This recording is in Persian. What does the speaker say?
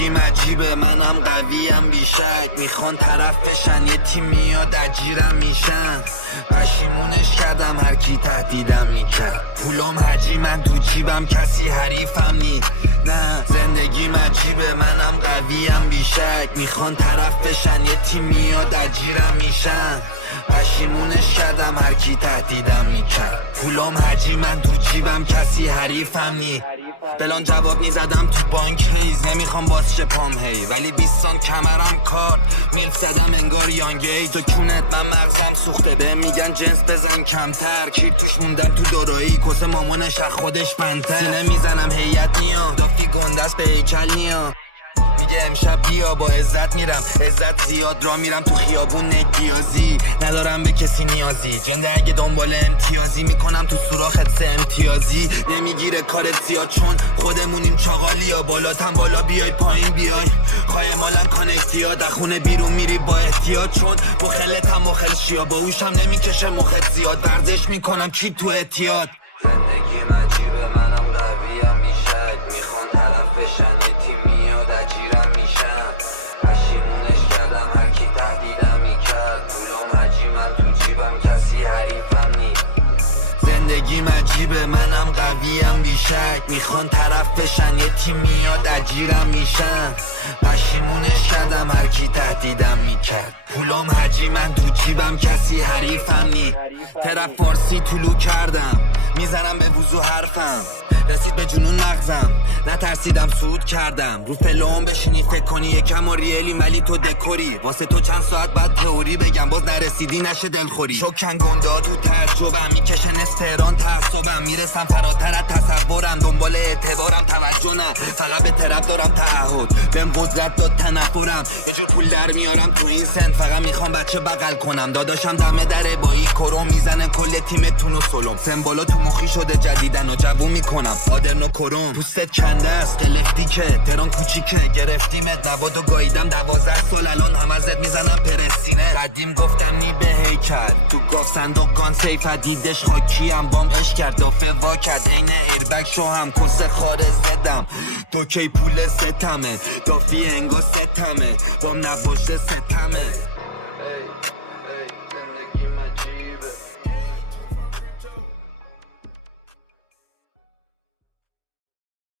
زندگیم عجیبه منم قویم بیشک، میخوان طرف بشن یه تیم میاد اجیرم میشن. پشیمونش کردم هر کی تهدیدم میکرد، پولم حجی من تو جیبم کسی حریفم نی. نه زندگیم عجیبه منم قویم بیشک، میخوان طرف بشن یه تیم میاد اجیرم میشن. پشیمونش کردم هر کی تهدیدم میکرد، پولم حجی من تو جیبم کسی حریفم نی. بلان جواب میزدم تو بانک هیز، نمیخوام باز شه پام هی، ولی 20 سان کمرم کار میلف زدم انگار یانگی. تو کونت من مغزم سوخته به میگن جنس بزن کمتر، کیر توش موندم تو دارایی کسه مامانش از خودش بنتر. سینه میزنم هیئت نیا دافی گندست به هیکل نیا، میگه امشب بیا با عزت میرم عزت زیاد را میرم تو خیابون نکیازی، ندارم به کسی نیازی جنده اگه دنبال امتیازی میکنم تو سوراخت سه امتیازی. نمیگیره کارت زیاد چون خودمونیم چاقالی ها، بالاتم بالا بیای پایین بیای خواهی مالن کانکتیا، در خونه بیرون میری با احتیاط چون مخلتم مخل شیا، با اوشم نمیکشه مخت زیاد ورزش میکنم کی تو احتیاط. زندگیم عجیبه منم قویم میشک، میخوان طرف بشن یه تیم میاد اجیرم میشن. پشیمونش کردم هر کی تهدیدم میکرد، پولم حجی من تو جیبم کسی حریفم نی. زندگیم عجیبه منم قویم بیشک، میخوان طرف بشن یه تیم میاد اجیرم میشن. پشیمونش کردم هر کی تهدیدم میکرد، پولم حجی من تو جیبم کسی حریفم نی. طرف فارسی طلوع کردم میزنم به وضو حرفم، رسید به جنون مغزم نترسیدم سود کردم. رو فلوم بشینی فکر کنی یکم و ریلی ولی تو دکوری، واسه تو چند ساعت بعد تئوری بگم باز نرسیدی نشه دلخوری. شکن گندا تو تعجبم میکشن استهران تعصبم، میرسم فراتر از تصورم دنبال اعتبارم توجه نه فقط به طرف دارم تعهد بهم قدرت داد تنفرم، یه جور پول در میارم تو این سن فقط میخوام بچه بغل کنم. داداشم دمه دره با این کرم میزنه کل تیمتون و سلم، سمبولا تو مخی شده جدیدن و جوون میکنم آدرن و کرم. پوستت کنده است قلفتی که تران کوچیکه گرفتیمت نباد و گاییدم 12 سال الان هم ازت میزنم پرستینه. قدیم گفتم نی به هیکل تو گفت صندوق گان سیف دیدش خاکیم بام اش کرد دافه وا کرد عین ایربگ شو هم کس خاره زدم تو کی پول ستمه دافی انگا ستمه بام نباشه ستمه.